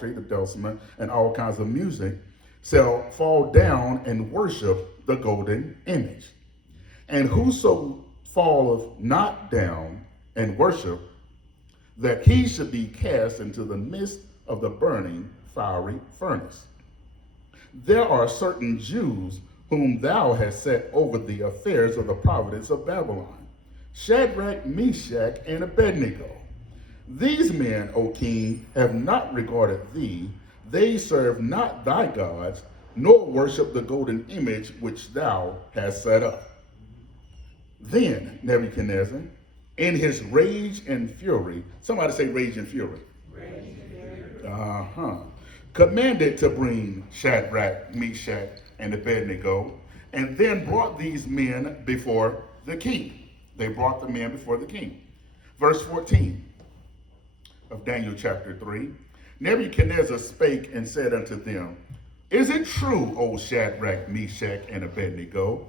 the dulcimer, and all kinds of music, shall fall down and worship the golden image. And whoso falleth not down and worship, that he should be cast into the midst of the burning fiery furnace. There are certain Jews whom thou hast set over the affairs of the province of Babylon, Shadrach, Meshach, and Abednego. These men, O king, have not regarded thee. They serve not thy gods, nor worship the golden image which thou hast set up. Then Nebuchadnezzar, in his rage and fury, somebody say rage and fury. Rage and fury. Commanded to bring Shadrach, Meshach, and Abednego, and then brought these men before the king. They brought the men before the king. Verse 14 of Daniel chapter 3. Nebuchadnezzar spake and said unto them, Is it true, O Shadrach, Meshach, and Abednego?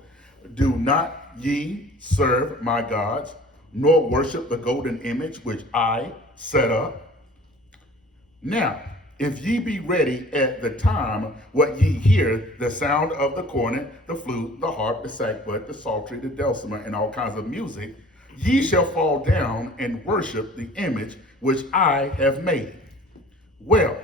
Do not ye serve my gods, nor worship the golden image which I set up? Now, if ye be ready at the time what ye hear, the sound of the cornet, the flute, the harp, the sackbut, the psaltery, the dulcimer, and all kinds of music, ye shall fall down and worship the image which I have made. Well,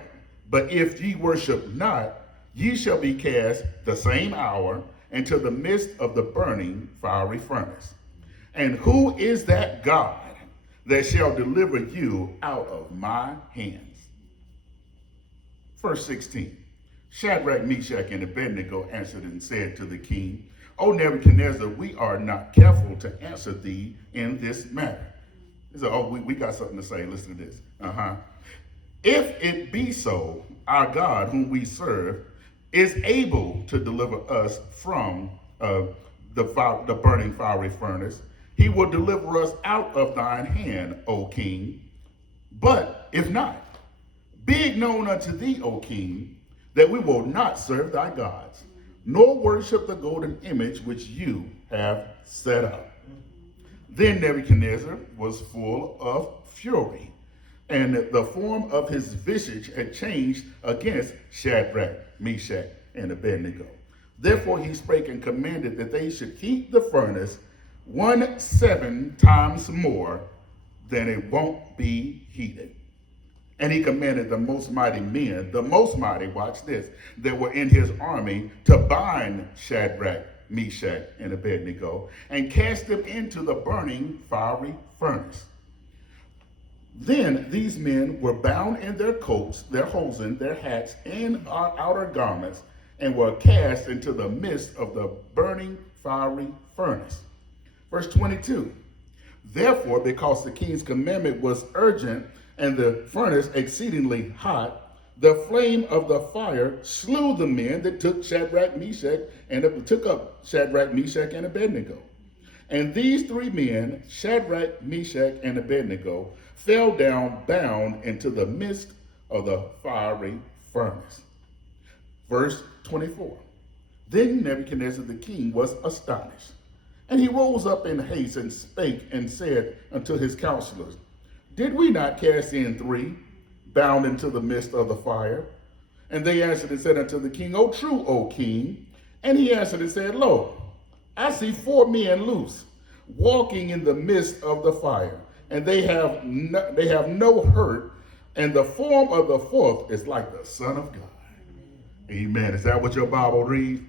but if ye worship not, ye shall be cast the same hour into the midst of the burning fiery furnace. And who is that God that shall deliver you out of my hands? Verse 16, Shadrach, Meshach, and Abednego answered and said to the king, O Nebuchadnezzar, we are not careful to answer thee in this matter. He said, we got something to say. Listen to this. If it be so, our God, whom we serve, is able to deliver us from the burning fiery furnace. He will deliver us out of thine hand, O king. But if not, be it known unto thee, O king, that we will not serve thy gods, nor worship the golden image which you have set up. Then Nebuchadnezzar was full of fury, and the form of his visage had changed against Shadrach, Meshach, and Abednego. Therefore he spake and commanded that they should heat the furnace 7 times more than it won't be heated. And he commanded the most mighty men, the most mighty, watch this, that were in his army to bind Shadrach, Meshach, and Abednego and cast them into the burning fiery furnace. Then these men were bound in their coats, their hosen, their hats, and outer garments, and were cast into the midst of the burning fiery furnace. Verse 22, therefore, because the king's commandment was urgent and the furnace exceedingly hot, the flame of the fire slew the men that took Shadrach, Meshach, and took up Shadrach, Meshach, and Abednego. And these three men, Shadrach, Meshach, and Abednego, fell down bound into the midst of the fiery furnace. Verse 24. Then Nebuchadnezzar the king was astonished, and he rose up in haste and spake and said unto his counselors, Did we not cast in three, bound into the midst of the fire? And they answered and said unto the king, O true, O king. And he answered and said, Lo, I see 4 men loose, walking in the midst of the fire, and they have no hurt, and the form of the fourth is like the Son of God. Amen. Is that what your Bible reads?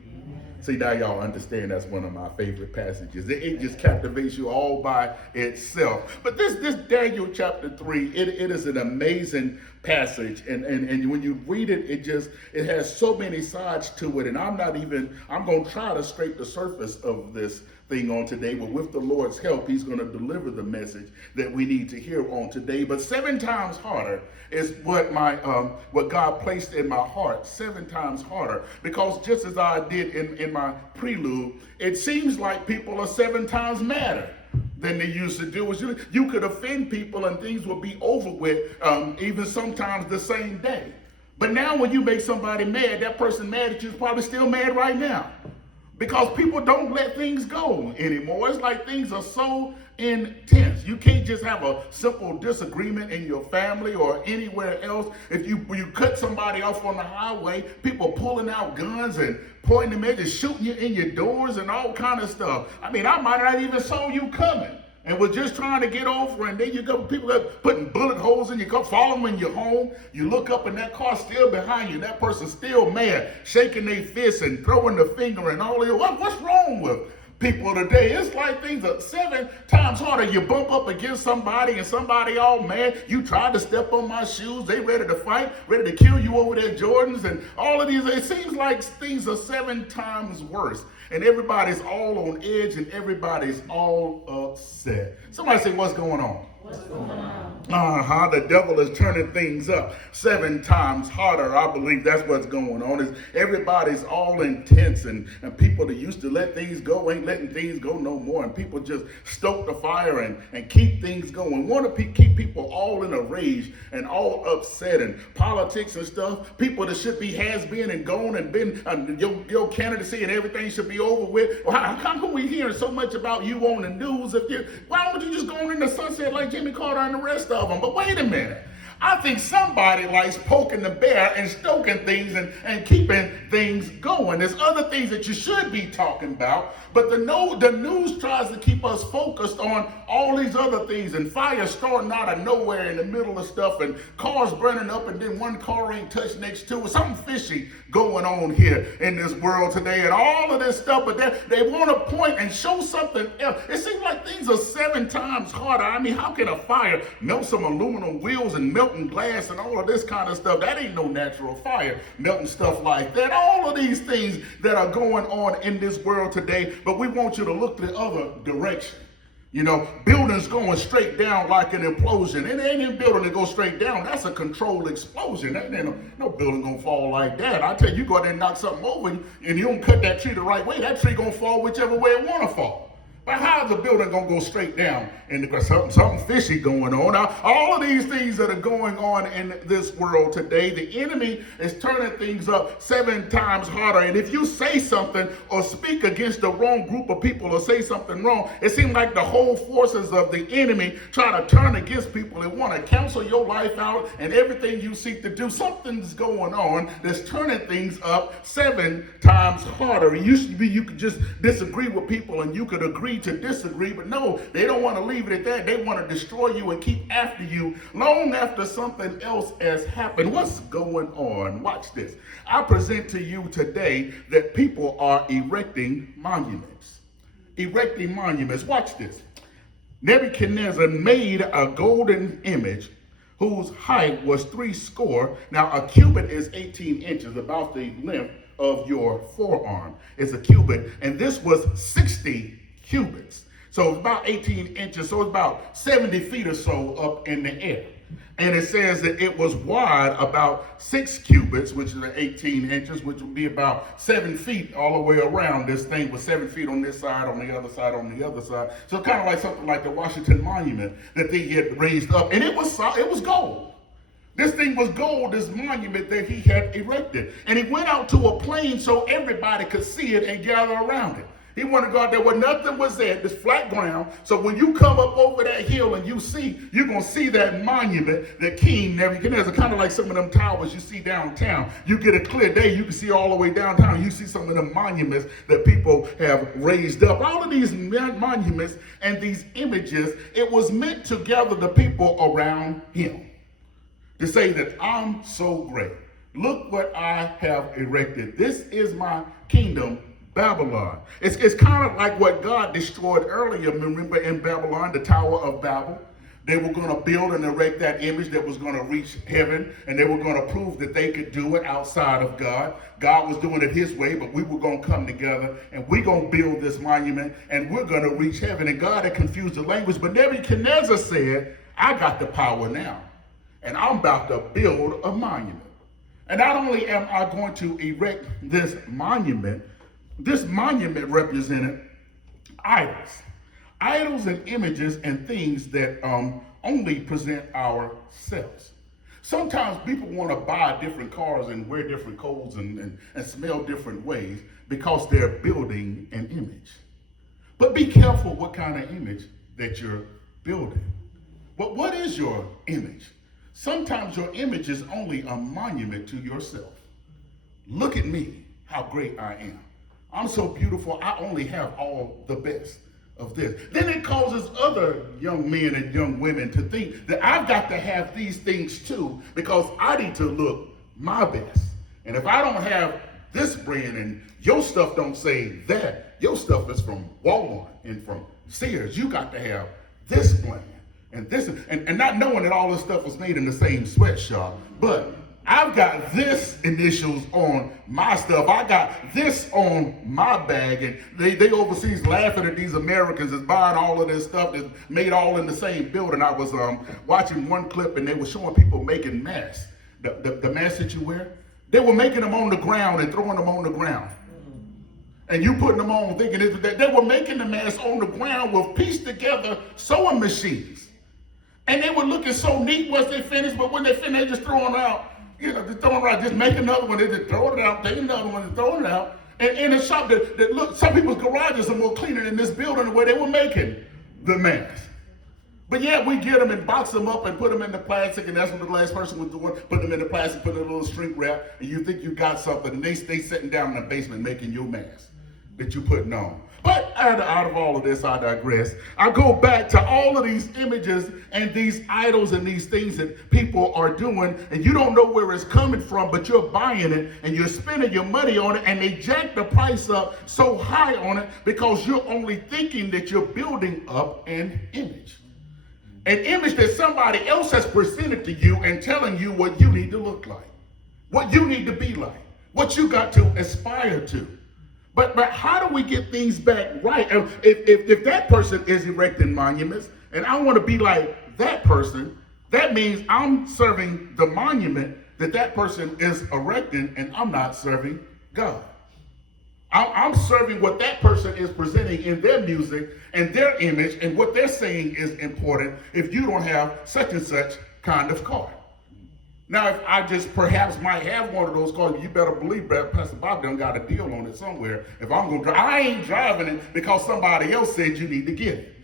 See, now y'all understand that's one of my favorite passages. It just captivates you all by itself. But this Daniel chapter 3, it is an amazing passage. And when you read it, it has so many sides to it. And I'm going to try to scrape the surface of this thing on today. But with the Lord's help, he's going to deliver the message that we need to hear on today. But 7 times harder is what God placed in my heart. 7 times harder. Because just as I did in my prelude, it seems like people are 7 times madder than they used to do. You could offend people and things would be over with even sometimes the same day. But now when you make somebody mad, that person mad at you is probably still mad right now. because people don't let things go anymore. It's like things are so intense. You can't just have a simple disagreement in your family or anywhere else. If you cut somebody off on the highway, people pulling out guns and pointing them at you, shooting you in your doors and all kind of stuff. I mean, I might not even saw you coming and was just trying to get over, and then you go, people are putting bullet holes in your car, following you home. You look up and that car's still behind you. That person's still mad, shaking their fists and throwing the finger and all that. What's wrong with people today? It's like things are 7 times harder. You bump up against somebody and somebody all mad. You tried to step on my shoes. They ready to fight, ready to kill you over their Jordans and all of these. It seems like things are 7 times worse. And everybody's all on edge and everybody's all upset. Somebody say, what's going on? What's going on? The devil is turning things up 7 times harder. I believe that's what's going on. Is everybody's all intense and people that used to let things go ain't letting things go no more. And people just stoke the fire and keep things going. Want to keep people all in a rage and all upset and politics and stuff. People that should be has been and gone and been your candidacy and everything should be over with. Well, how come we hearing so much about you on the news? Why don't you just go in the sunset like Jimmy Carter and the rest of them? But wait a minute. I think somebody likes poking the bear and stoking things and keeping things going. There's other things that you should be talking about, but the news tries to keep us focused on all these other things, and fire starting out of nowhere in the middle of stuff, and cars burning up, and then one car ain't touched next to it. Something fishy going on here in this world today, and all of this stuff, but they want to point and show something else. It seems like things are 7 times harder. I mean, how can a fire melt some aluminum wheels and melting glass and all of this kind of stuff? That ain't no natural fire, melting stuff like that. All of these things that are going on in this world today, but we want you to look the other direction. You know, buildings going straight down like an implosion. And it ain't even building that goes straight down. That's a controlled explosion. That ain't no building gonna fall like that. I tell you, you go out there and knock something over and you don't cut that tree the right way, that tree gonna fall whichever way it wanna fall. But how's the building gonna go straight down? And something fishy going on. Now, all of these things that are going on in this world today, the enemy is turning things up 7 times harder. And if you say something or speak against the wrong group of people or say something wrong, it seems like the whole forces of the enemy try to turn against people. They want to cancel your life out and everything you seek to do. Something's going on that's turning things up 7 times harder. It used to be you could just disagree with people and you could agree to disagree, but no, they don't want to leave it at that. They want to destroy you and keep after you long after something else has happened. What's going on? Watch this. I present to you today that people are erecting monuments. Erecting monuments. Watch this. Nebuchadnezzar made a golden image whose height was 70. Now a cubit is 18 inches, about the length of your forearm. It's a cubit, and this was 60 cubits. So it's about 18 inches, so it's about 70 feet or so up in the air. And it says that it was wide about 6 cubits, which is 18 inches, which would be about 7 feet all the way around. This thing was 7 feet on this side, on the other side, on the other side. So kind of like something like the Washington Monument that they had raised up. And it was gold. This thing was gold, this monument that he had erected. And he went out to a plain so everybody could see it and gather around it. He wanted to go out there where nothing was there, this flat ground. So when you come up over that hill and you're going to see that monument that King Nebuchadnezzar, kind of like some of them towers you see downtown. You get a clear day, you can see all the way downtown. You see some of the monuments that people have raised up. All of these monuments and these images, it was meant to gather the people around him. To say that I'm so great. Look what I have erected. This is my kingdom, Babylon. It's kind of like what God destroyed earlier. Remember in Babylon, the Tower of Babel? They were going to build and erect that image that was going to reach heaven, and they were going to prove that they could do it outside of God. God was doing it his way, but we were going to come together, and we're going to build this monument, and we're going to reach heaven. And God had confused the language, but Nebuchadnezzar said, I got the power now, and I'm about to build a monument. And not only am I going to erect this monument represented idols. Idols and images and things that only present ourselves. Sometimes people want to buy different cars and wear different clothes and smell different ways because they're building an image. But be careful what kind of image that you're building. But what is your image? Sometimes your image is only a monument to yourself. Look at me, how great I am. I'm so beautiful, I only have all the best of this. Then it causes other young men and young women to think that I've got to have these things too because I need to look my best. And if I don't have this brand and your stuff don't say that, your stuff is from Walmart and from Sears, you got to have this brand and this, and not knowing that all this stuff was made in the same sweatshop, but I've got this initials on my stuff. I got this on my bag. And they overseas laughing at these Americans that's buying all of this stuff that's made all in the same building. I was watching one clip and they were showing people making masks. The masks that you wear, they were making them on the ground and throwing them on the ground. And you putting them on thinking that they were making the masks on the ground with pieced together sewing machines. And they were looking so neat once they finished, but when they finished, they just throwing them out. Just throwing it out, just make another one, they just throw it out, take another one and throw it out. And in a shop that look, some people's garages are more cleaner than this building where they were making the masks. But yeah, we get them and box them up and put them in the plastic, and that's what the last person was doing, put them in the plastic, put a little shrink wrap, and you think you got something, and they sitting down in the basement making your mask that you putting on. But out of all of this, I digress. I go back to all of these images and these idols and these things that people are doing, and you don't know where it's coming from, but you're buying it and you're spending your money on it, and they jack the price up so high on it because you're only thinking that you're building up an image. An image that somebody else has presented to you and telling you what you need to look like, what you need to be like, what you got to aspire to. But how do we get things back right? If that person is erecting monuments and I want to be like that person, that means I'm serving the monument that person is erecting, and I'm not serving God. I'm serving what that person is presenting in their music and their image, and what they're saying is important if you don't have such and such kind of car. Now, if I just perhaps might have one of those cars, you better believe that Pastor Bob done got a deal on it somewhere. If I'm going to drive, I ain't driving it because somebody else said you need to get it.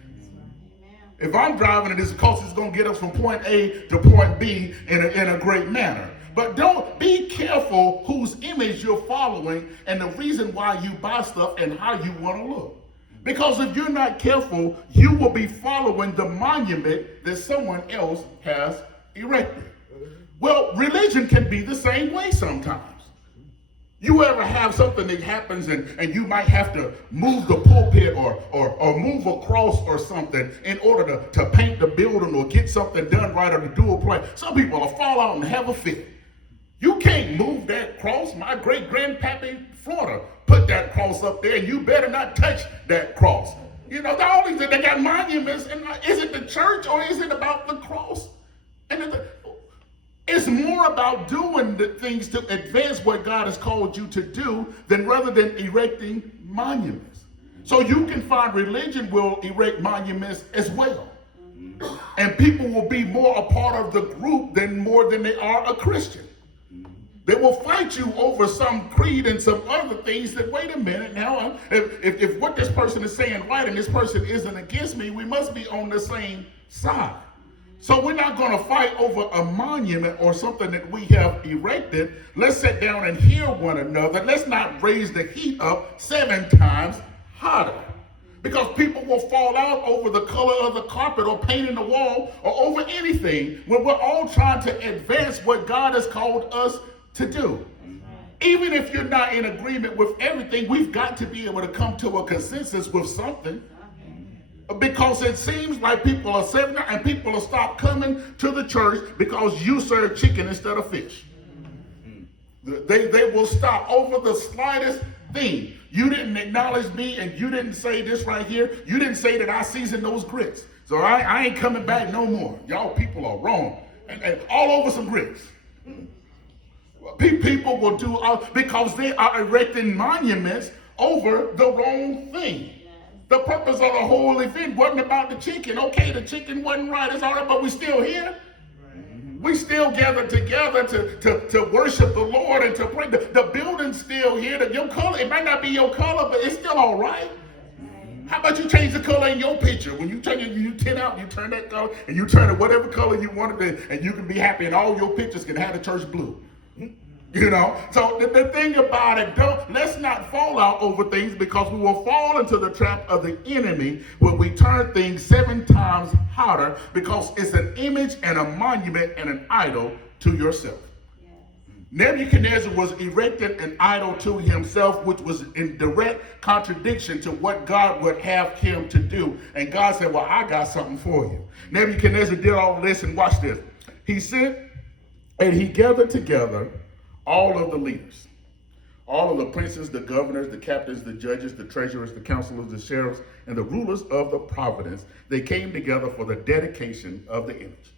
If I'm driving it, it's because it's going to get us from point A to point B in a great manner. But don't be careful whose image you're following and the reason why you buy stuff and how you want to look. Because if you're not careful, you will be following the monument that someone else has erected. Well, religion can be the same way sometimes. You ever have something that happens and you might have to move the pulpit or move a cross or something in order to paint the building or get something done right or to do a play. Some people will fall out and have a fit. You can't move that cross. My great-grandpappy Florida put that cross up there, and you better not touch that cross. You know, they got monuments, and is it the church or is it about the cross? And it's more about doing the things to advance what God has called you to do rather than erecting monuments. So you can find religion will erect monuments as well. And people will be more a part of the group more than they are a Christian. They will fight you over some creed and some other things that, wait a minute now, if what this person is saying right and this person isn't against me, we must be on the same side. So we're not going to fight over a monument or something that we have erected. Let's sit down and hear one another. Let's not raise the heat up 7 times hotter. Because people will fall out over the color of the carpet or paint in the wall or over anything when we're all trying to advance what God has called us to do. Even if you're not in agreement with everything, we've got to be able to come to a consensus with something. Because it seems like people are saving and people will stop coming to the church because you serve chicken instead of fish. They will stop over the slightest thing. You didn't acknowledge me and you didn't say this right here. You didn't say that I seasoned those grits. So I ain't coming back no more. Y'all people are wrong. And all over some grits. People will do because they are erecting monuments over the wrong thing. The purpose of the whole event wasn't about the chicken. Okay, the chicken wasn't right. It's all right, but we're still here. We still gather together to worship the Lord and to pray. The building's still here. Your color, it might not be your color, but it's still all right. How about you change the color in your picture? When you turn you tint out, you turn that color, and you turn it whatever color you want it to, and you can be happy, and all your pictures can have the church blue. You know, so the thing about it, let's not fall out over things, because we will fall into the trap of the enemy when we turn things 7 times hotter, because it's an image and a monument and an idol to yourself. Nebuchadnezzar was erected an idol to himself, which was in direct contradiction to what God would have him to do. And God said, well, I got something for you. Nebuchadnezzar did all this, and watch this. He sent and he gathered together all of the leaders, all of the princes, the governors, the captains, the judges, the treasurers, the counselors, the sheriffs, and the rulers of the province. They came together for the dedication of the image.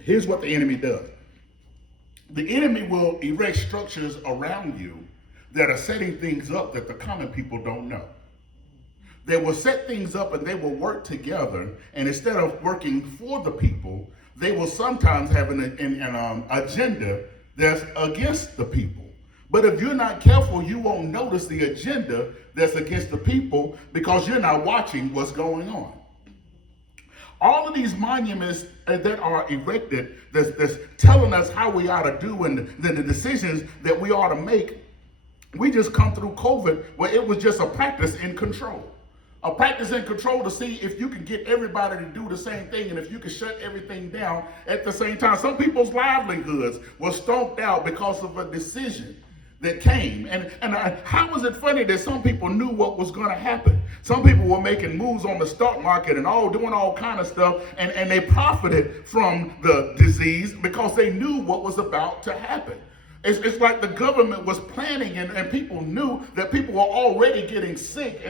Here's what the enemy does. The enemy will erect structures around you that are setting things up that the common people don't know. They will set things up and they will work together, and instead of working for the people, they will sometimes have an agenda that's against the people. But if you're not careful, you won't notice the agenda that's against the people, because you're not watching what's going on. All of these monuments that are erected, that's telling us how we ought to do and the decisions that we ought to make. We just come through COVID where it was just a practice in control. A practice in control to see if you can get everybody to do the same thing, and if you can shut everything down at the same time. Some people's livelihoods were stomped out because of a decision that came. And how was it funny that some people knew what was going to happen? Some people were making moves on the stock market and doing all kind of stuff, and they profited from the disease because they knew what was about to happen. It's like the government was planning, and people knew that people were already getting sick,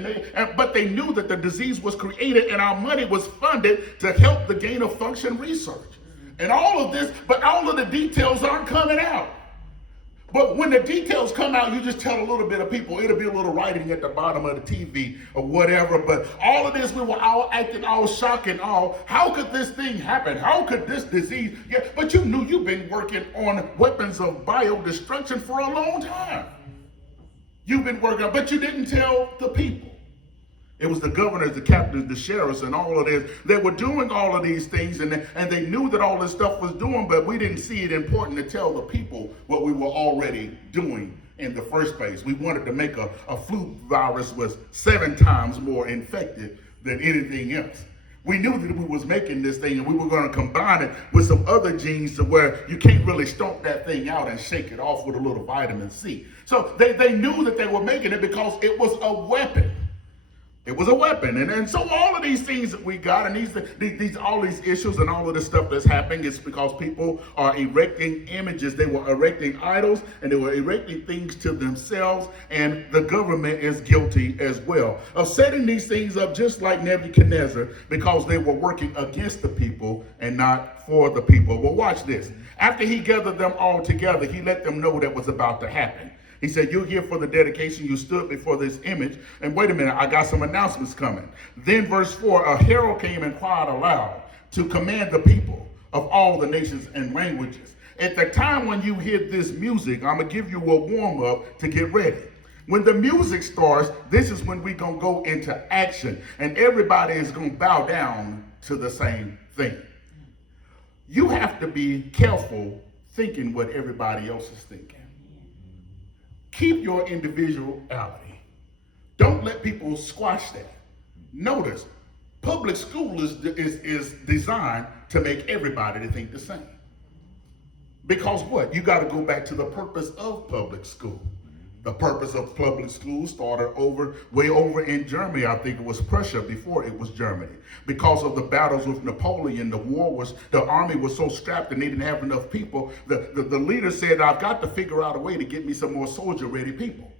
but they knew that the disease was created, and our money was funded to help the gain of function research. And all of this, but all of the details aren't coming out. But when the details come out, you just tell a little bit of people. It'll be a little writing at the bottom of the TV or whatever. But all of this, we were all acting all shocked and all. How could this thing happen? How could this disease? Yeah, but you knew you've been working on weapons of biodestruction for a long time. You've been working, but you didn't tell the people. It was the governors, the captains, the sheriffs, and all of this. They were doing all of these things, and they knew that all this stuff was doing, but we didn't see it important to tell the people what we were already doing in the first place. We wanted to make a flu virus was 7 times more infected than anything else. We knew that we was making this thing, and we were going to combine it with some other genes to where you can't really stomp that thing out and shake it off with a little vitamin C. So they knew that they were making it because it was a weapon. It was a weapon. And so all of these things that we got, and all these issues and all of this stuff that's happening, is because people are erecting images. They were erecting idols, and they were erecting things to themselves, and the government is guilty as well of setting these things up, just like Nebuchadnezzar, because they were working against the people and not for the people. Well, watch this. After he gathered them all together, he let them know that was about to happen. He said, you're here for the dedication. You stood before this image. And wait a minute, I got some announcements coming. Then verse 4, a herald came and cried aloud to command the people of all the nations and languages. At the time when you hear this music, I'm going to give you a warm up to get ready. When the music starts, this is when we're going to go into action. And everybody is going to bow down to the same thing. You have to be careful thinking what everybody else is thinking. Keep your individuality. Don't let people squash that. Notice, public school is designed to make everybody to think the same. Because what? You got to go back to the purpose of public school. The purpose of public school started way over in Germany. I think it was Prussia before it was Germany. Because of the battles with Napoleon, the army was so strapped and they didn't have enough people. The leader said, I've got to figure out a way to get me some more soldier-ready people.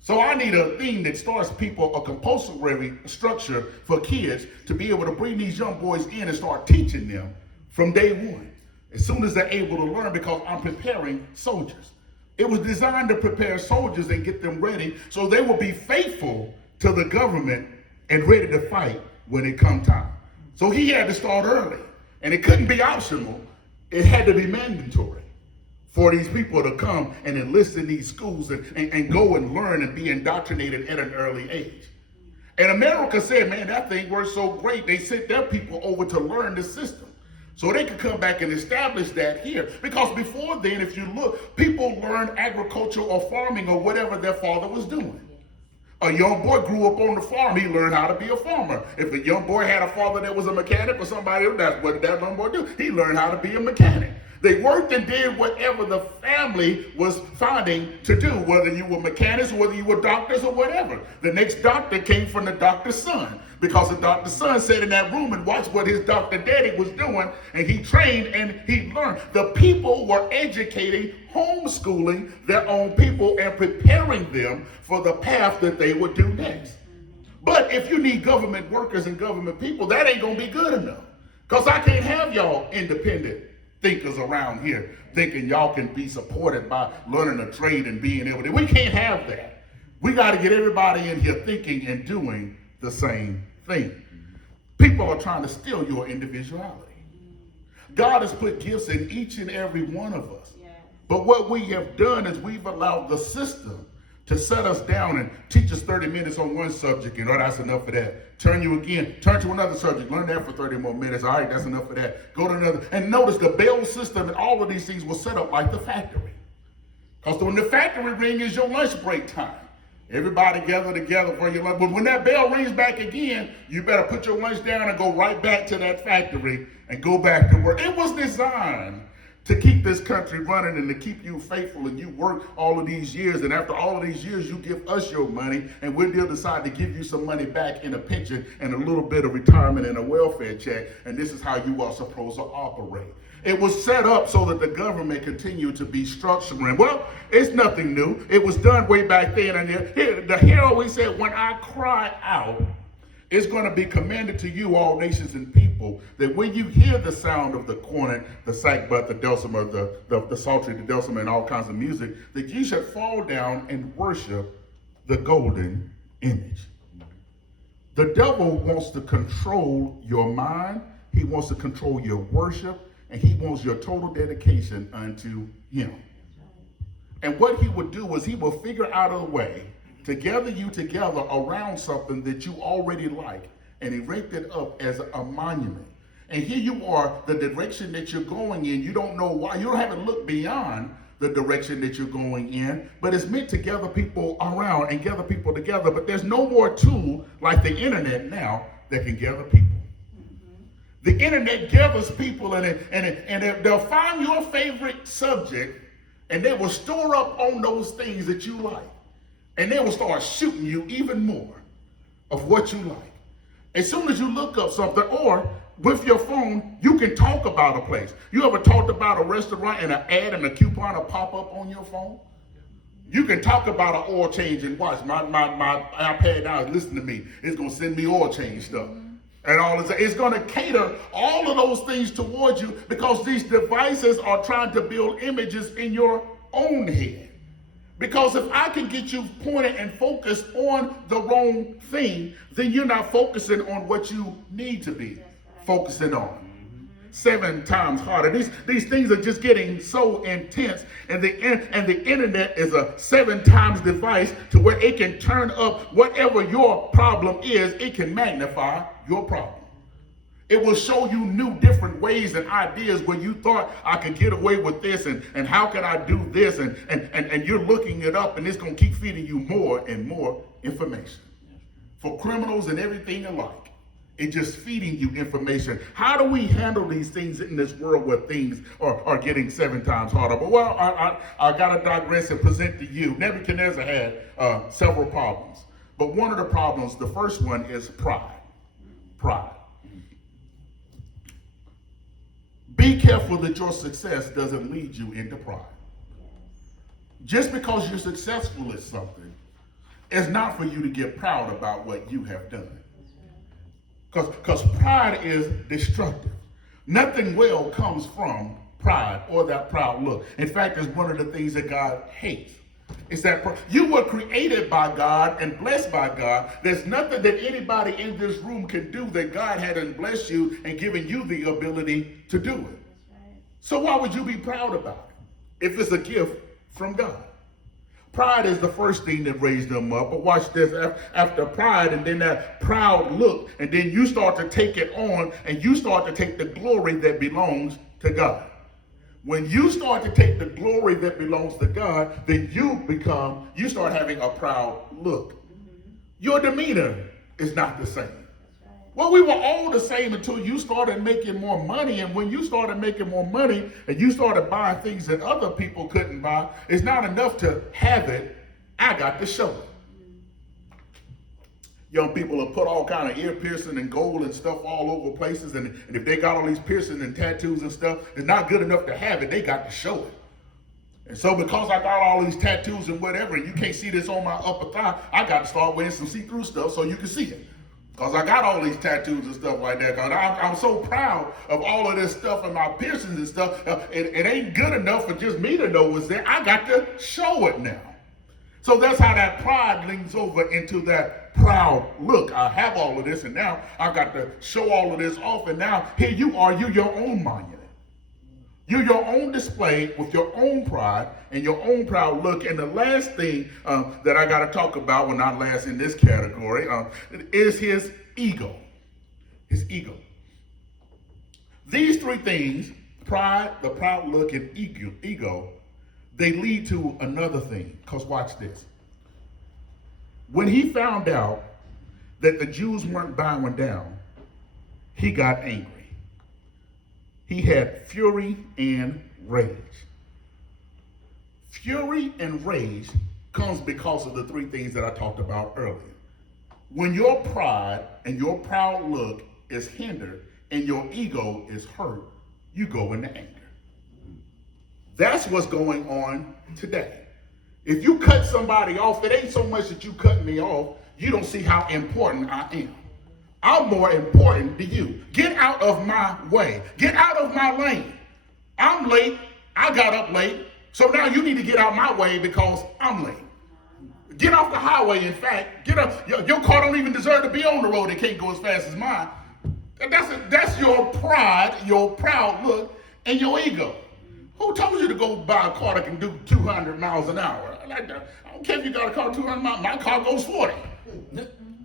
So I need a thing that starts people, a compulsory structure for kids to be able to bring these young boys in and start teaching them from day one. As soon as they're able to learn, because I'm preparing soldiers. It was designed to prepare soldiers and get them ready so they will be faithful to the government and ready to fight when it come time. So he had to start early. And it couldn't be optional. It had to be mandatory for these people to come and enlist in these schools and go and learn and be indoctrinated at an early age. And America said, man, that thing works so great. They sent their people over to learn the system so they could come back and establish that here. Because before then, if you look, people learned agriculture or farming or whatever their father was doing. A young boy grew up on the farm. He learned how to be a farmer. If a young boy had a father that was a mechanic or somebody else, that's what that young boy do. He learned how to be a mechanic. They worked and did whatever the family was finding to do, whether you were mechanics, whether you were doctors or whatever. The next doctor came from the doctor's son, because the doctor's son sat in that room and watched what his doctor daddy was doing, and he trained and he learned. The people were educating, homeschooling their own people and preparing them for the path that they would do next. But if you need government workers and government people, that ain't gonna be good enough. Because I can't have y'all independent thinkers around here thinking y'all can be supported by learning a trade and being able to. We can't have that. We got to get everybody in here thinking and doing the same thing. People are trying to steal your individuality. God has put gifts in each and every one of us. But what we have done is we've allowed the system to set us down and teach us 30 minutes on one subject, and that's enough of that. Turn to another subject, learn that for 30 more minutes. All right, that's enough of that. Go to another. And notice the bell system and all of these things were set up like the factory. Because when the factory ring is your lunch break time. Everybody gather together for your lunch. But when that bell rings back again, you better put your lunch down and go right back to that factory and go back to work. It was designed to keep this country running and to keep you faithful, and you work all of these years, and after all of these years you give us your money, and we'll decide to give you some money back in a pension and a little bit of retirement and a welfare check, and this is how you are supposed to operate. It was set up so that the government continued to be structuring. Well, it's nothing new. It was done way back then, and the hero always said, when I cry out, it's going to be commanded to you, all nations and people, that when you hear the sound of the cornet, the sackbut, the dulcimer, the psaltery, the dulcimer, and all kinds of music, that you should fall down and worship the golden image. The devil wants to control your mind. He wants to control your worship, and he wants your total dedication unto him. And what he would do is he will figure out a way to gather you together around something that you already like and erect it up as a monument. And here you are, the direction that you're going in, you don't know why, you don't have to look beyond the direction that you're going in, but it's meant to gather people around and gather people together. But there's no more tool like the internet now that can gather people. The internet gathers people, and they'll find your favorite subject, and they will store up on those things that you like. And they will start shooting you even more of what you like. As soon as you look up something, or with your phone, you can talk about a place. You ever talked about a restaurant and an ad and a coupon will pop up on your phone? You can talk about an oil change and watch. My iPad now is listening to me. It's going to send me oil change stuff. And all this, it's going to cater all of those things towards you, because these devices are trying to build images in your own head. Because if I can get you pointed and focused on the wrong thing, then you're not focusing on what you need to be focusing on. 7 times harder. These things are just getting so intense, and the internet is a 7 times device to where it can turn up whatever your problem is, it can magnify your problem. It will show you new different ways and ideas where you thought I could get away with this, and how can I do this, and you're looking it up, and it's going to keep feeding you more and more information. For criminals and everything alike, it's just feeding you information. How do we handle these things in this world where things are getting 7 times harder? But well, I got to digress and present to you. Nebuchadnezzar had several problems. But one of the problems, the first one is pride. Pride. Be careful that your success doesn't lead you into pride. Just because you're successful at something, it's not for you to get proud about what you have done. Because pride is destructive. Nothing well comes from pride or that proud look. In fact, it's one of the things that God hates. It's that you were created by God and blessed by God. There's nothing that anybody in this room can do that God hadn't blessed you and given you the ability to do it. So why would you be proud about it if it's a gift from God? Pride is the first thing that raised them up. But watch this. After pride and then that proud look, and then you start to take it on and you start to take the glory that belongs to God. When you start to take the glory that belongs to God, then you start having a proud look. Your demeanor is not the same. Well, we were all the same until you started making more money. And when you started making more money and you started buying things that other people couldn't buy, it's not enough to have it. I got to show it. Young people have put all kind of ear piercing and gold and stuff all over places. And if they got all these piercings and tattoos and stuff, it's not good enough to have it. They got to show it. And so because I got all these tattoos and whatever, and you can't see this on my upper thigh, I got to start wearing some see-through stuff so you can see it. Because I got all these tattoos and stuff like that. Because I'm so proud of all of this stuff and my piercings and stuff. It ain't good enough for just me to know what's there. I got to show it now. So that's how that pride leans over into that proud look. I have all of this and now I got to show all of this off. And now here you are, you're your own monument. You're your own display with your own pride and your own proud look. And the last thing that I got to talk about, well, not last in this category, is his ego. His ego. These three things, pride, the proud look, and ego, they lead to another thing. Because watch this. When he found out that the Jews weren't bowing down, he got angry. He had fury and rage. Fury and rage comes because of the three things that I talked about earlier. When your pride and your proud look is hindered and your ego is hurt, you go into anger. That's what's going on today. If you cut somebody off, it ain't so much that you cut me off, you don't see how important I am. I'm more important to you. Get out of my way. Get out of my lane. I'm late. I got up late. So now you need to get out my way because I'm late. Get off the highway. In fact, get up. Your car don't even deserve to be on the road. It can't go as fast as mine. That's your pride, your proud look, and your ego. Who told you to go buy a car that can do 200 miles an hour? I don't care if you got a car 200 miles. My car goes 40.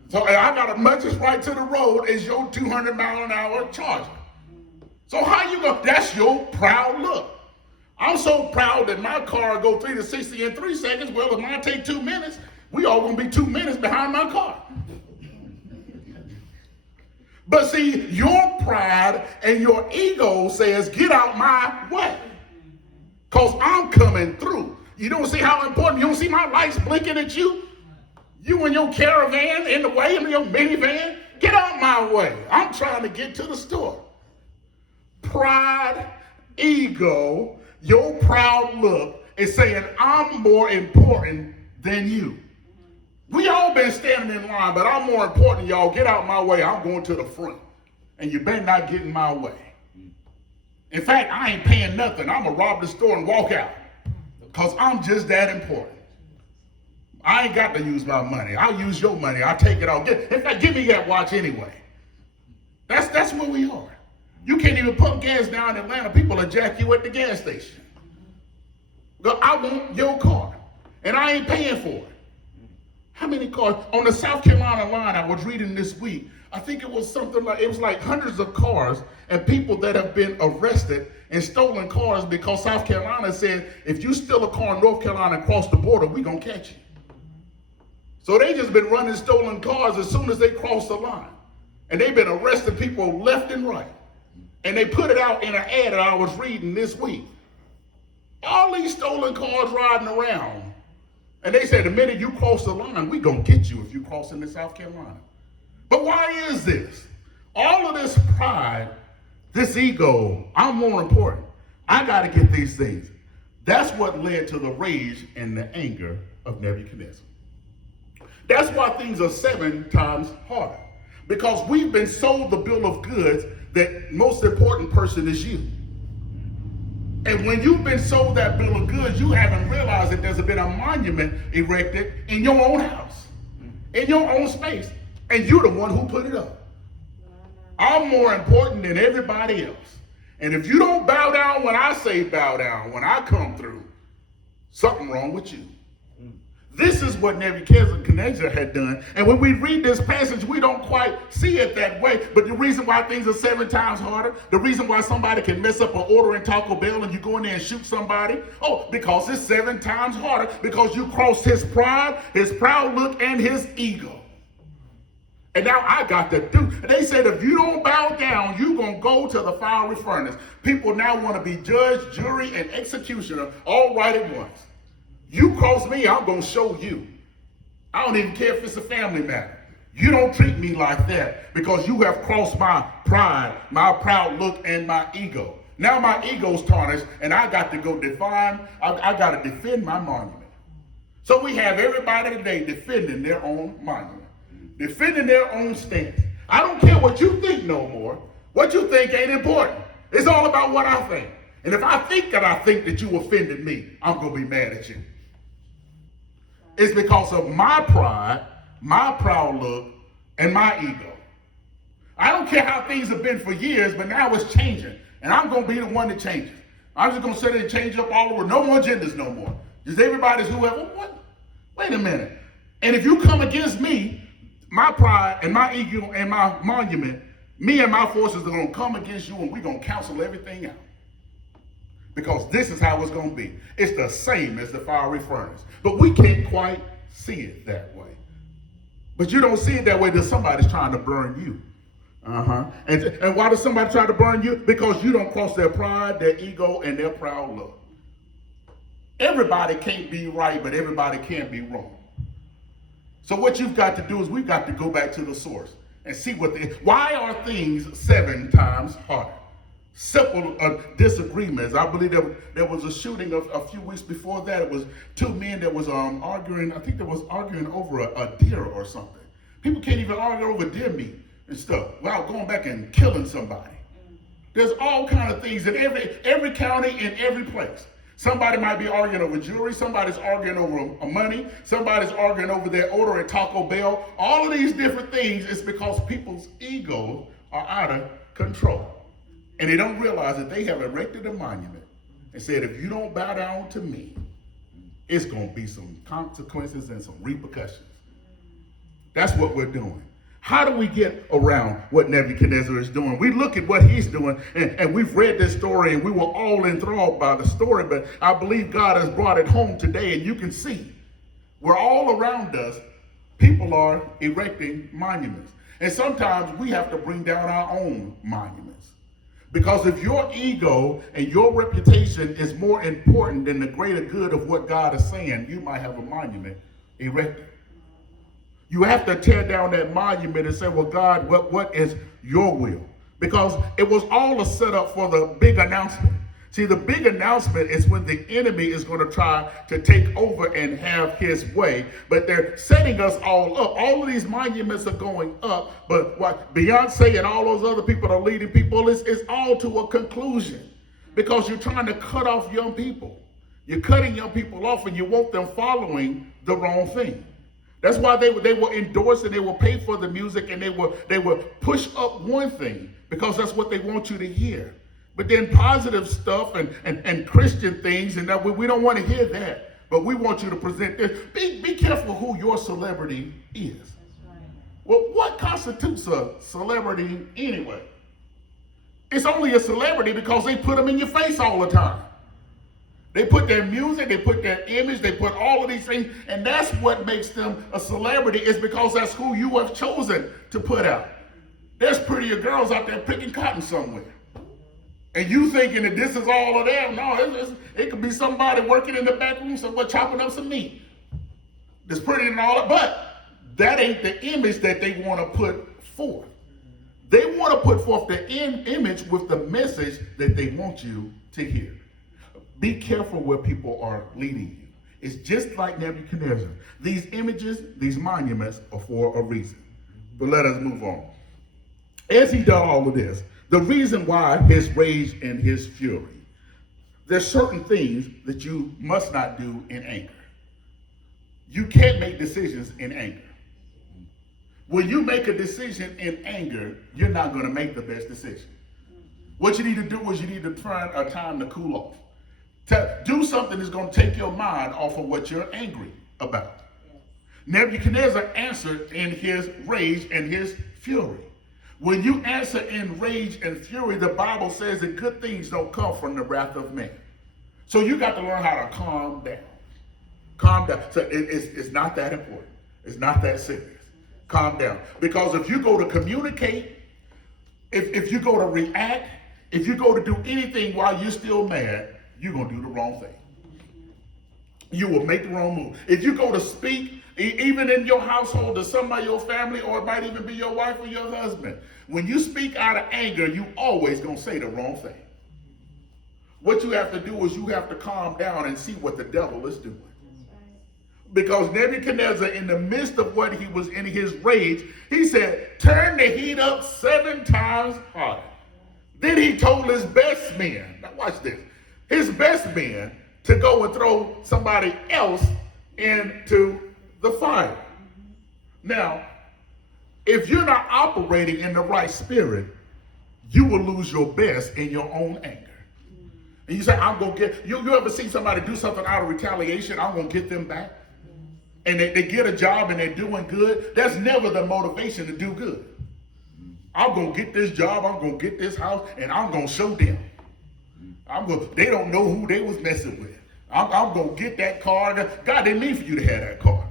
So I got as much as right to the road as your 200 mile an hour Charger. So how you go? That's your proud look. I'm so proud that my car go 3 to 60 in 3 seconds. Well, if mine take 2 minutes, we all gonna be 2 minutes behind my car. But see, your pride and your ego says, get out my way. Because I'm coming through. You don't see how important, you don't see my lights blinking at you? You and your caravan in the way, in your minivan, get out my way. I'm trying to get to the store. Pride, ego, your proud look is saying, I'm more important than you. We all been standing in line, but I'm more important, y'all. Get out my way. I'm going to the front. And you better not get in my way. In fact, I ain't paying nothing. I'm going to rob the store and walk out. Because I'm just that important. I ain't got to use my money. I'll use your money. I'll take it all. In fact, give me that watch anyway. That's where we are. You can't even pump gas down in Atlanta. People will jack you at the gas station. I want your car. And I ain't paying for it. How many cars? On the South Carolina line, I was reading this week, I think it was like hundreds of cars and people that have been arrested and stolen cars because South Carolina said, if you steal a car in North Carolina and cross the border, we gonna catch you. So they just been running stolen cars as soon as they cross the line. And they've been arresting people left and right. And they put it out in an ad that I was reading this week. All these stolen cars riding around. And they said, the minute you cross the line, we gonna get you if you cross into South Carolina. But why is this? All of this pride, this ego, I'm more important. I gotta get these things. That's what led to the rage and the anger of Nebuchadnezzar. That's why things are 7 times harder. Because we've been sold the bill of goods that most important person is you. And when you've been sold that bill of goods, you haven't realized realize that there's been a monument erected in your own house, in your own space, and you're the one who put it up. I'm more important than everybody else. And if you don't bow down when I say bow down, when I come through, something wrong with you. This is what Nebuchadnezzar had done. And when we read this passage, we don't quite see it that way. But the reason why things are 7 times harder, the reason why somebody can mess up an order in Taco Bell and you go in there and shoot somebody, because it's 7 times harder, because you crossed his pride, his proud look, and his ego. And now I got to do. They said if you don't bow down, you're going to go to the fiery furnace. People now want to be judge, jury, and executioner all right at once. You cross me, I'm going to show you. I don't even care if it's a family matter. You don't treat me like that because you have crossed my pride, my proud look, and my ego. Now my ego's tarnished, and I got to go I got to defend my monument. So we have everybody today defending their own monument, defending their own stance. I don't care what you think no more. What you think ain't important. It's all about what I think. And if I think that you offended me, I'm going to be mad at you. It's because of my pride, my proud look, and my ego. I don't care how things have been for years, but now it's changing. And I'm going to be the one that changes. I'm just going to sit there and change up all over. No more genders no more. Just everybody's whoever. What? Wait a minute. And if you come against me, my pride and my ego and my monument, me and my forces are going to come against you, and we're going to cancel everything out. Because this is how it's going to be. It's the same as the fiery furnace. But we can't quite see it that way. But you don't see it that way because somebody's trying to burn you. And why does somebody try to burn you? Because you don't cross their pride, their ego, and their proud look. Everybody can't be right, but everybody can be wrong. So what you've got to do is we've got to go back to the source and see why are things 7 times harder? Simple disagreements. I believe there was a shooting a few weeks before that. It was 2 men that was arguing. I think they was arguing over a deer or something. People can't even argue over deer meat and stuff without going back and killing somebody. There's all kind of things in every county, in every place. Somebody might be arguing over jewelry. Somebody's arguing over money. Somebody's arguing over their order at Taco Bell. All of these different things is because people's egos are out of control. And they don't realize that they have erected a monument and said, if you don't bow down to me, it's going to be some consequences and some repercussions. That's what we're doing. How do we get around what Nebuchadnezzar is doing? We look at what he's doing, and we've read this story, and we were all enthralled by the story, but I believe God has brought it home today, and you can see where all around us, people are erecting monuments. And sometimes we have to bring down our own monuments. Because if your ego and your reputation is more important than the greater good of what God is saying, you might have a monument erected. You have to tear down that monument and say, well, God, what is your will? Because it was all a setup for the big announcement. See, the big announcement is when the enemy is going to try to take over and have his way. But they're setting us all up. All of these monuments are going up. But what Beyonce and all those other people are leading people is all to a conclusion. Because you're trying to cut off young people. You're cutting young people off and you want them following the wrong thing. That's why they will endorse and they will pay for the music and they will push up one thing because that's what they want you to hear. But then positive stuff and Christian things, and that we don't want to hear that. But we want you to present this. Be careful who your celebrity is. Right. Well, what constitutes a celebrity anyway? It's only a celebrity because they put them in your face all the time. They put their music, they put their image, they put all of these things, and that's what makes them a celebrity, is because that's who you have chosen to put out. There's prettier girls out there picking cotton somewhere. And you thinking that this is all of them. No, it could be somebody working in the back room, somewhere chopping up some meat. That's pretty and all that, but that ain't the image that they want to put forth. They want to put forth the image with the message that they want you to hear. Be careful where people are leading you. It's just like Nebuchadnezzar. These images, these monuments are for a reason. But let us move on. As he done all of this, the reason why his rage and his fury. there's certain things that you must not do in anger. You can't make decisions in anger. When you make a decision in anger, you're not going to make the best decision. What you need to do is you need to find a time to cool off. To do something that's going to take your mind off of what you're angry about. Nebuchadnezzar answered in his rage and his fury. When you answer in rage and fury, the Bible says that good things don't come from the wrath of man. So you got to learn how to calm down. Calm down. So it's not that important. It's not that serious. Calm down. Because if you go to communicate, if you go to react, if you go to do anything while you're still mad, you're going to do the wrong thing. You will make the wrong move. If you go to speak, even in your household to somebody, your family, or it might even be your wife or your husband, when you speak out of anger, you always going to say the wrong thing. What you have to do is you have to calm down and see what the devil is doing. Because Nebuchadnezzar, in the midst of what he was in his rage, he said, turn the heat up 7 times harder. Then he told his best men, now watch this, his best men to go and throw somebody else into the fire. Now, if you're not operating in the right spirit, you will lose your best in your own anger. And you say, I'm going to get, you ever see somebody do something out of retaliation, I'm going to get them back? And they get a job and they're doing good. That's never the motivation to do good. I'm going to get this job, I'm going to get this house, and I'm going to show them. They don't know who they was messing with. I'm going to get that car. God didn't mean for you to have that car.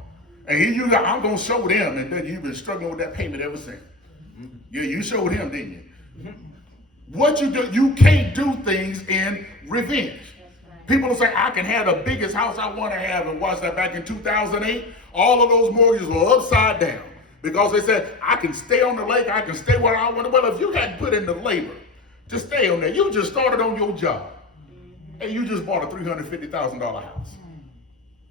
And I'm going to show them. And then you've been struggling with that payment ever since. Yeah, you showed him, didn't you? What you do, you can't do things in revenge. People will say, I can have the biggest house I want to have. And watch that, back in 2008, all of those mortgages were upside down. Because they said, I can stay on the lake, I can stay where I want to. Well, if you hadn't put in the labor to stay on there, you just started on your job. And you just bought a $350,000 house.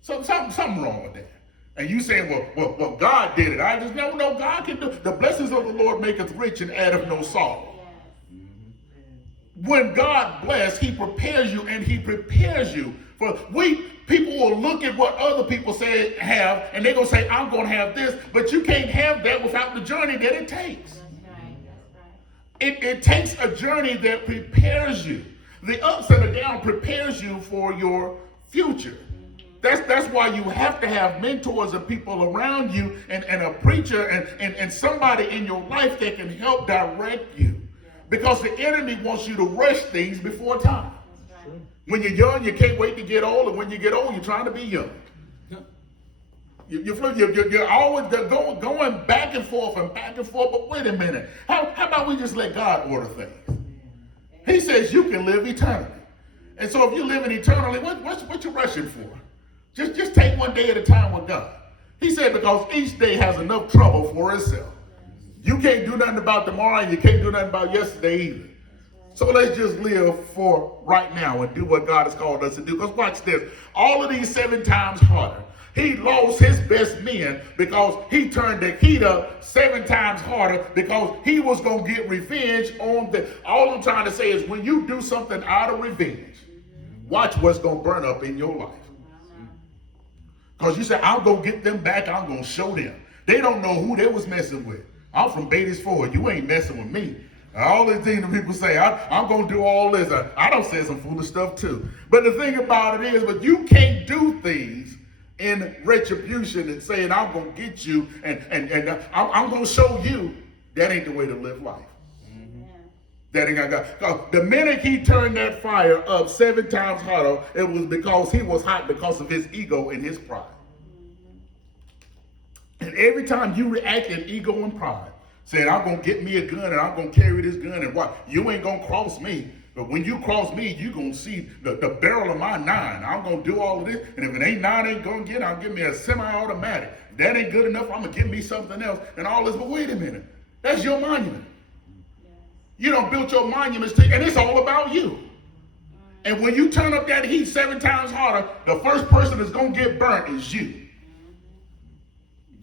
So something wrong with that. And you saying, well, God did it. I just no, God can do it. The blessings of the Lord maketh rich and addeth no sorrow. When God bless, he prepares you, and he prepares you for people will look at what other people say have, and they're going to say, I'm going to have this, but you can't have that without the journey that it takes. That's right. It takes a journey that prepares you. The ups and the downs prepares you for your future. That's why you have to have mentors and people around you and a preacher and somebody in your life that can help direct you. Because the enemy wants you to rush things before time. Right. When you're young, you can't wait to get old. And when you get old, you're trying to be young. You're always going back and forth. But wait a minute. How about we just let God order things? He says you can live eternally. And so if you're living eternally, what you rushing for? Just take one day at a time with God. He said because each day has enough trouble for itself. You can't do nothing about tomorrow, and you can't do nothing about yesterday either. So let's just live for right now and do what God has called us to do. Because watch this. All of these 7 times harder. He lost his best men because he turned the heat up 7 times harder because he was going to get revenge on the... All I'm trying to say is when you do something out of revenge, watch what's going to burn up in your life. Because you say, I'm going to get them back. I'm going to show them. They don't know who they was messing with. I'm from Beatties Ford. You ain't messing with me. All the things that people say, I'm going to do all this. I don't say some foolish stuff too. But the thing about it is, but you can't do things in retribution and saying, I'm going to get you and I'm going to show you. That ain't the way to live life. Mm-hmm. That ain't God. The minute he turned that fire up 7 times hotter, it was because he was hot because of his ego and his pride. And every time you react in ego and pride, saying, I'm going to get me a gun and I'm going to carry this gun and what? You ain't going to cross me. But when you cross me, you're going to see the barrel of my 9. I'm going to do all of this. And if it ain't 9 ain't going to get, I'll give me a semi-automatic. If that ain't good enough, I'm going to give me something else and all this. But wait a minute. That's your monument. You done built your monuments and it's all about you. And when you turn up that heat 7 times harder, the first person that's going to get burnt is you.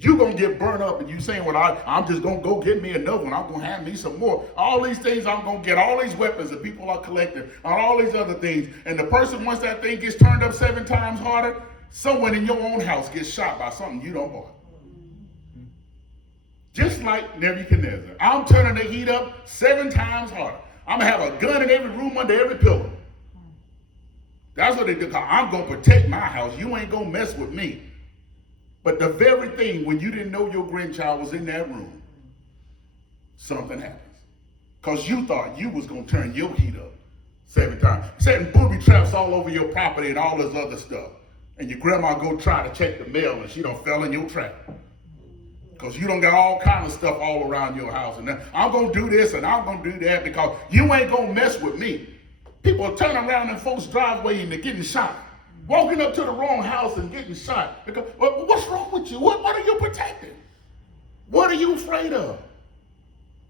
You're going to get burned up and you saying, well, I'm just going to go get me another one. I'm going to have me some more. All these things I'm going to get, all these weapons that people are collecting, and all these other things. And the person, once that thing gets turned up 7 times harder, someone in your own house gets shot by something you don't bought. Just like Nebuchadnezzar. I'm turning the heat up 7 times harder. I'm going to have a gun in every room under every pillow. That's what they do. I'm going to protect my house. You ain't going to mess with me. But the very thing, when you didn't know your grandchild was in that room, something happens. Because you thought you was going to turn your heat up 7 times. Setting booby traps all over your property and all this other stuff. And your grandma go try to check the mail and she done fell in your trap. Because you done got all kind of stuff all around your house. And I'm going to do this and I'm going to do that because you ain't going to mess with me. People are turning around in folks' driveway and they're getting shot. Walking up to the wrong house and getting shot. Because, what's wrong with you? What are you protecting? What are you afraid of?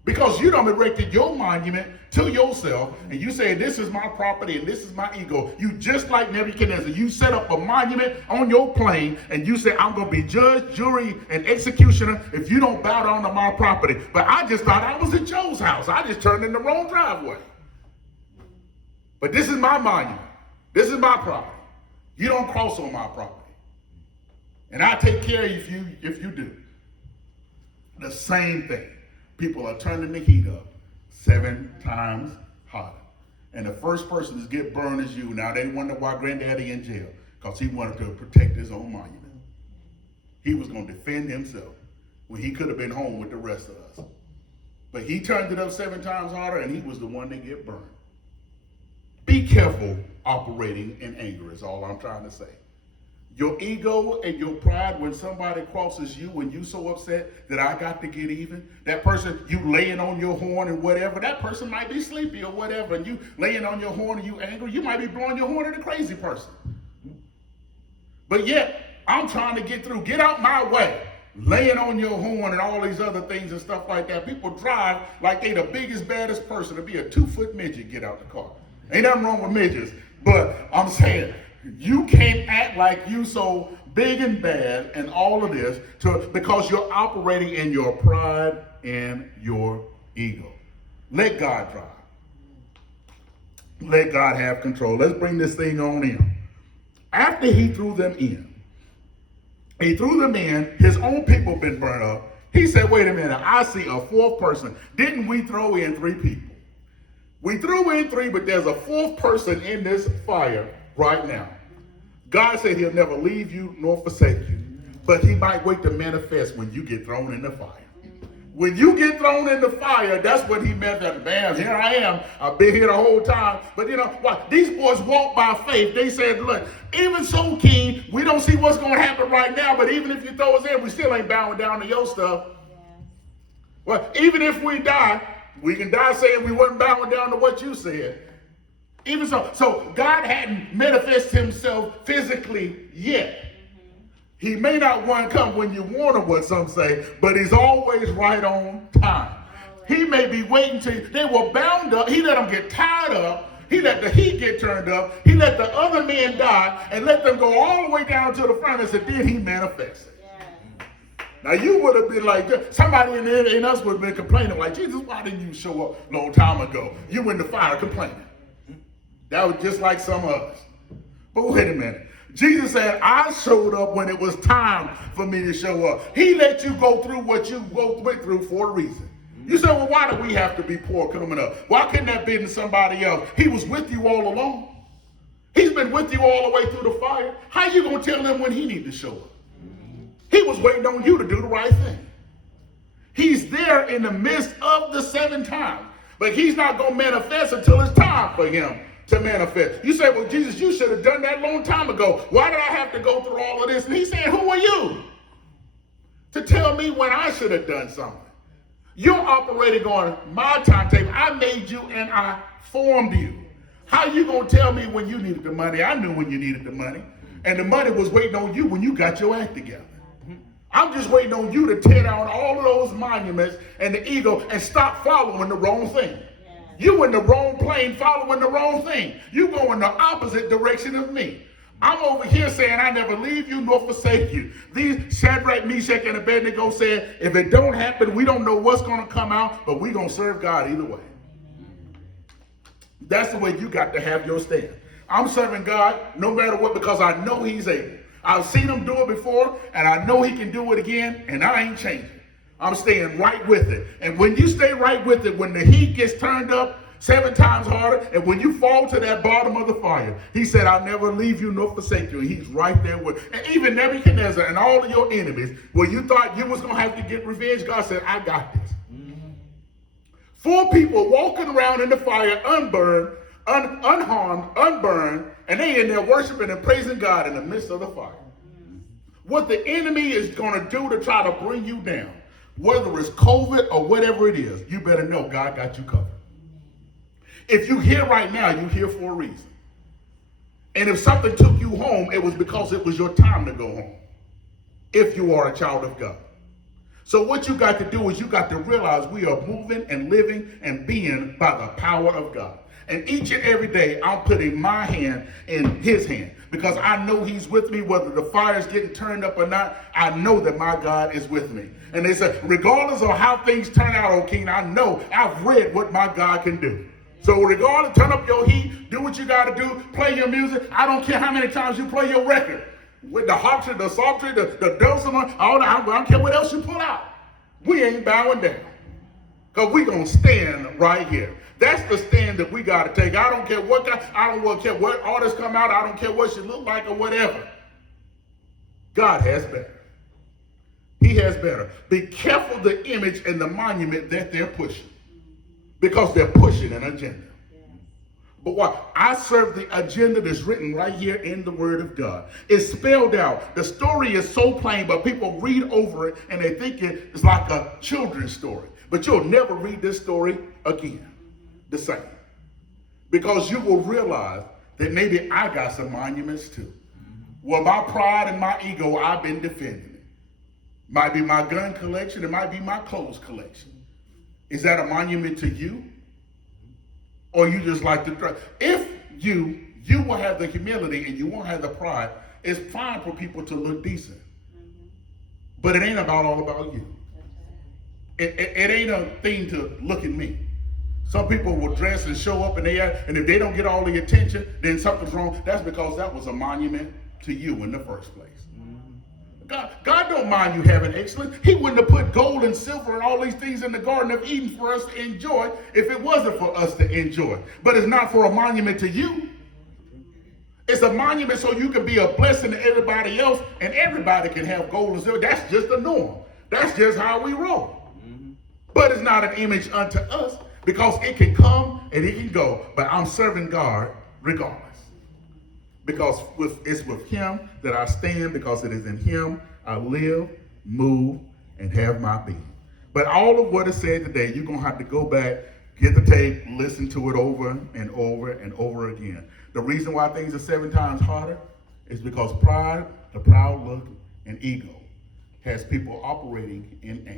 Because you done erected your monument to yourself and you say, this is my property and this is my ego. You just like Nebuchadnezzar. You set up a monument on your plane and you say, I'm going to be judge, jury, and executioner if you don't bow down to my property. But I just thought I was at Joe's house. I just turned in the wrong driveway. But this is my monument. This is my property. You don't cross on my property. And I take care of you if you do. The same thing. People are turning the heat up 7 times hotter. And the first person to get burned is you. Now they wonder why granddaddy in jail. Because he wanted to protect his own monument. He was going to defend himself when he could have been home with the rest of us. But he turned it up 7 times hotter and he was the one that get burned. Be careful operating in anger is all I'm trying to say. Your ego and your pride, when somebody crosses you, when you so upset that I got to get even, that person, you laying on your horn and whatever, that person might be sleepy or whatever, and you laying on your horn and you angry, you might be blowing your horn at a crazy person. But yet, I'm trying to get through. Get out my way. Laying on your horn and all these other things and stuff like that. People drive like they the biggest, baddest person. To be a 2-foot midget, get out the car. Ain't nothing wrong with midgets, but I'm saying you can't act like you so big and bad and all of this because you're operating in your pride and your ego. Let God drive. Let God have control. Let's bring this thing on in. After he threw them in, his own people been burned up. He said, wait a minute, I see a 4th person. Didn't we throw in 3 people? We threw in 3, but there's a 4th person in this fire right now. God said he'll never leave you nor forsake you, but he might wait to manifest when you get thrown in the fire. When you get thrown in the fire, that's what he meant that, man, here I am. I've been here the whole time. But you know what? These boys walk by faith. They said, look, even so, King, we don't see what's going to happen right now, but even if you throw us in, we still ain't bowing down to your stuff. Yeah. Well, even if we die, we can die saying we weren't bowing down to what you said. Even so God hadn't manifested himself physically yet. He may not want to come when you want him, what some say, but he's always right on time. He may be waiting till they were bound up. He let them get tired up. He let the heat get turned up. He let the other men die and let them go all the way down to the furnace, and then he manifested. Now you would have been like, somebody in us would have been complaining like, Jesus, why didn't you show up a long time ago? You in the fire complaining. That was just like some of us. But wait a minute. Jesus said, I showed up when it was time for me to show up. He let you go through what you went through for a reason. You say, well, why do we have to be poor coming up? Why couldn't that be in somebody else? He was with you all along. He's been with you all the way through the fire. How you going to tell him when he needs to show up? He was waiting on you to do the right thing. He's there in the midst of the 7 times, but he's not going to manifest until it's time for him to manifest. You say, well, Jesus, you should have done that a long time ago. Why did I have to go through all of this? And he said, who are you to tell me when I should have done something? You're operating on my timetable. I made you and I formed you. How you going to tell me when you needed the money? I knew when you needed the money. And the money was waiting on you when you got your act together. I'm just waiting on you to tear down all of those monuments and the ego and stop following the wrong thing. You in the wrong plane following the wrong thing. You go in the opposite direction of me. I'm over here saying, I never leave you nor forsake you. These Shadrach, Meshach, and Abednego said, if it don't happen, we don't know what's going to come out, but we're going to serve God either way. That's the way you got to have your stand. I'm serving God no matter what because I know he's able. I've seen him do it before, and I know he can do it again, and I ain't changing. I'm staying right with it. And when you stay right with it, when the heat gets turned up 7 times harder, and when you fall to that bottom of the fire, he said, I'll never leave you nor forsake you. And he's right there with, and even Nebuchadnezzar and all of your enemies, when you thought you was going to have to get revenge, God said, I got this. 4 people walking around in the fire, unburned, unharmed, unburned, and they in there worshiping and praising God in the midst of the fire. What the enemy is going to do to try to bring you down, whether it's COVID or whatever it is, you better know God got you covered. If you're here right now, you're here for a reason. And if something took you home, it was because it was your time to go home, if you are a child of God. So what you got to do is you got to realize we are moving and living and being by the power of God. And each and every day, I'm putting my hand in his hand because I know he's with me, whether the fire is getting turned up or not. I know that my God is with me. And they said, regardless of how things turn out, O King, I know I've read what my God can do. So regardless, turn up your heat, do what you got to do, play your music. I don't care how many times you play your record. With the harpsichord, the psaltery, the dulcimer, I don't care what else you pull out. We ain't bowing down because we're going to stand right here. That's the stand that we got to take. I don't care what care what artists come out. I don't care what she look like or whatever. God has better. He has better. Be careful the image and the monument that they're pushing because they're pushing an agenda. But what? I serve the agenda that's written right here in the Word of God. It's spelled out. The story is so plain, but people read over it and they think it's like a children's story. But you'll never read this story again the same. Because you will realize that maybe I got some monuments too. Well, my pride and my ego, I've been defending it. Might be my gun collection, it might be my clothes collection. Is that a monument to you? Or you just like to try? If you will have the humility and you won't have the pride, it's fine for people to look decent. But it ain't all about you. It ain't a thing to look at me. Some people will dress and show up and if they don't get all the attention, then something's wrong. That's because that was a monument to you in the first place. God don't mind you having excellence. He wouldn't have put gold and silver and all these things in the Garden of Eden for us to enjoy if it wasn't for us to enjoy. But it's not for a monument to you. It's a monument so you can be a blessing to everybody else and everybody can have gold and silver. That's just the norm. That's just how we roll. But it's not an image unto us because it can come and it can go. But I'm serving God regardless. Because it's with him that I stand, because it is in him I live, move, and have my being. But all of what is said today, you're going to have to go back, get the tape, listen to it over and over and over again. The reason why things are 7 times harder is because pride, the proud look, and ego has people operating in anger.